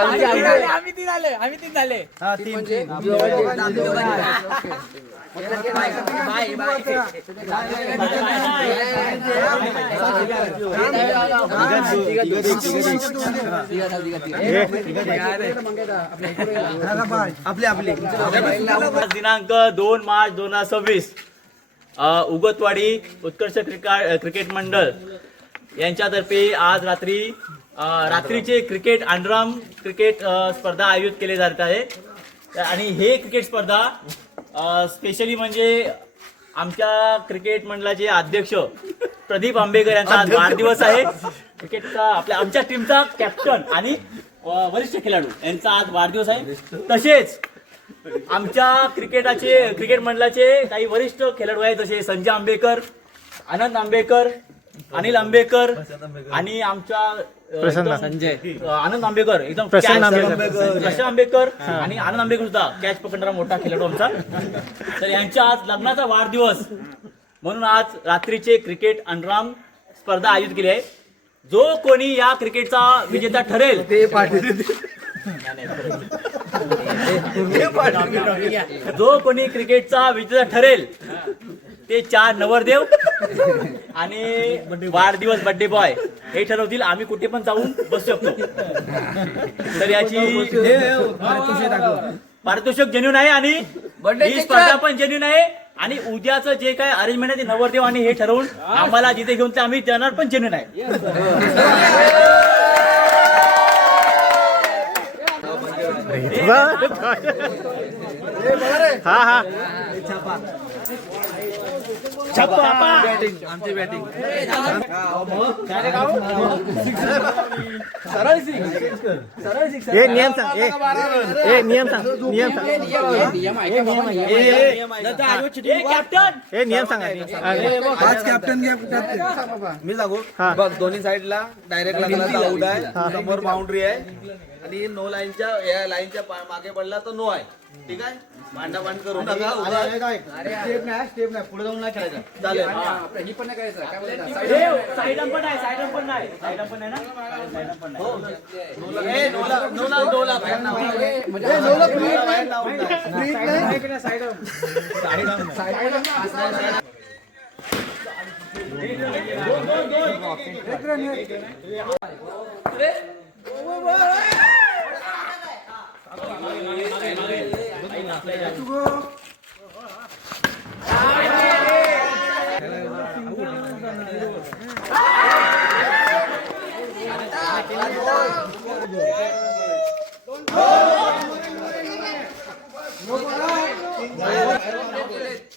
आम्ही तीन झाले. दिनांक 2 मार्च 2026 उगतवाडी उत्कर्ष क्रिकेट मंडळ यांच्यातर्फे आज रात्रीचे क्रिकेट अंडरआर्म क्रिकेट स्पर्धा आयोजित केली जात आहे. आणि हे क्रिकेट स्पर्धा स्पेशली म्हणजे आमच्या क्रिकेट मंडळाचे अध्यक्ष प्रदीप आंबेकर यांचा आज वाढदिवस आहे. क्रिकेटचा आमच्या टीमचा कॅप्टन आणि वरिष्ठ खेळाडू यांचा आज वाढदिवस आहे. तसेच आमच्या क्रिकेट मंडळाचे काही वरिष्ठ खेळाडू आहेत जसे संजय आंबेकर, आनंद आंबेकर, अनिल आंबेकर आणि आमच्या आनंद आंबेकर एकदम प्रशांत आंबेकर आणि आनंद आंबेकर सुद्धा कॅच पकडणारा मोठा खेळाडू आमचा. तर यांच्या आज लग्नाचा वाढदिवस म्हणून आज रात्रीचे क्रिकेट अंडरआर्म स्पर्धा आयोजित केली आहे. जो कोणी या क्रिकेटचा विजेता ठरेल जो कोणी क्रिकेटचा विजेता ठरेल ते 4 नवरदेव आणि वाढदिवस बर्थडे बॉय हे ठरवतील. आम्ही कुठे पण जाऊन बसू शकतो. तर याची पारितोषिक जेन्युइन आहे आणि ही स्पर्धा पण जेन्युइन आहे. आणि उद्याचं जे काय अरेंजमेंट आहे ते नवरदेव आणि हे ठरवून आम्हाला जिथे घेऊन ते आम्ही जाणार पण जेन्युइन आहे. हा आमची बॅटिंग नियम कॅप्टन मी सांगू बघ. दोन्ही साईडला डायरेक्ट लागला आउट आहे, समोर बाउंड्री आहे आणि नो लाईनच्या मागे पडला तर नो आहे. ठीक आहे, भांडाभांड करू नका. स्टेप नाही पुढे जाऊन नाही खेळायचं. चालेल. ही पण नाही करायचं. साईड पण नाही ना.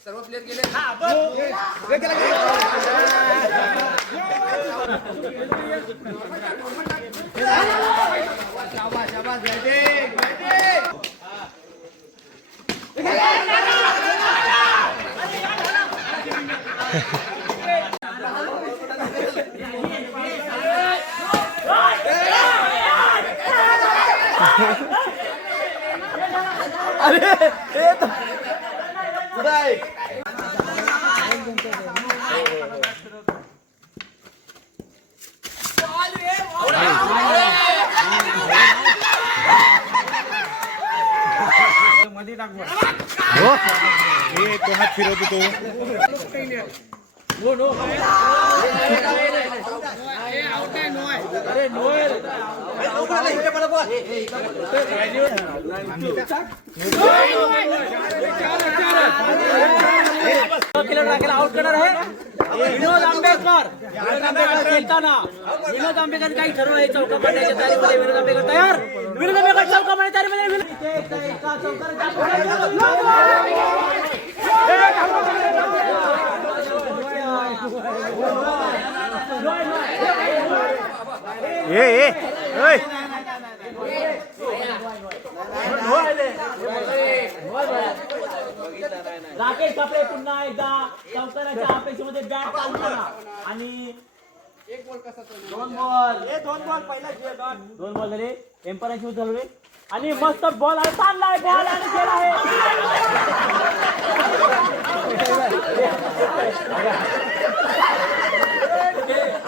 सर्व प्लेयर गेले. कोणात फिरवतो तो आउट करणार आहे विनोद आंबेकर. खेळताना विनोद आंबेकर काही ठरवलं आहे चौका मारण्याच्या तयारीमध्ये. विनोद आंबेकर तयार. विनोद आंबेकर चौका मारण्याच्या तयारीमध्ये. राकेश कापळे पुन्हा एकदा चौकाराच्या अपेक्षेमध्ये बॅट चालू करा. आणि एक बॉल कसा दोन बॉल झाले. एम्पायरची चालू आहे आणि मस्त बॉल चाललाय. बॉल आणि खेळ आहे.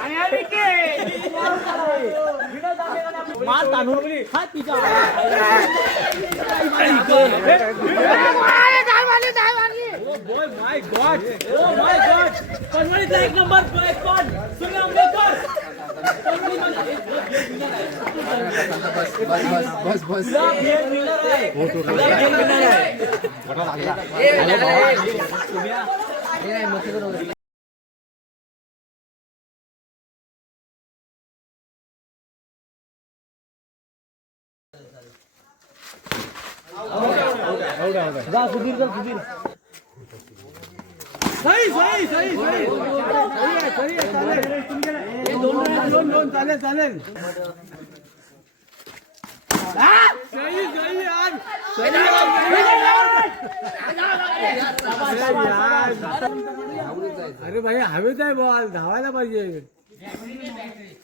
आणि मार ताणून हा तिच्या पनवेलीचा एक नंबर कोण सुनील आंबेडकर बस बस अरे भाई हवेत आहे बॉल धावायला पाहिजे.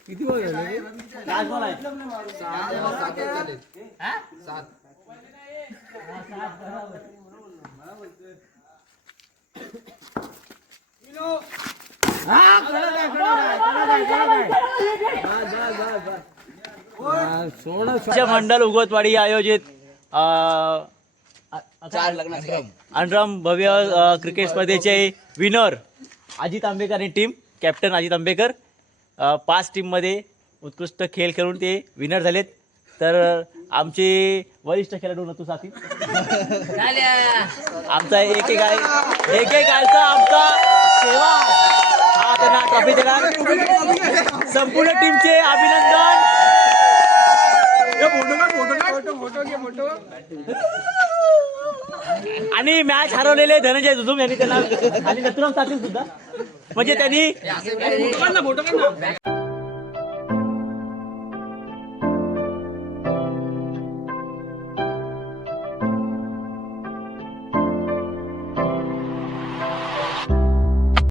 किती बॉल झाले? मंडल उगवतवाडी आयोजित अनरम भव्य क्रिकेट स्पर्धेचे विनर अजित आंबेकर आणि टीम कॅप्टन अजित आंबेकर 5 टीममध्ये उत्कृष्ट खेळ खेळून ते विनर झालेत. तर आमचे वरिष्ठ खेळाडू नतू साथी आमचा एक आलचा आमचा सेवा हा त्यांना ट्रॉफी देणार. संपूर्ण टीमचे अभिनंदन. आणि मॅच हरवलेले धनंजय जुजुम यांनी त्यांना आणि नथुराम साथी सुद्धा म्हणजे त्यांनी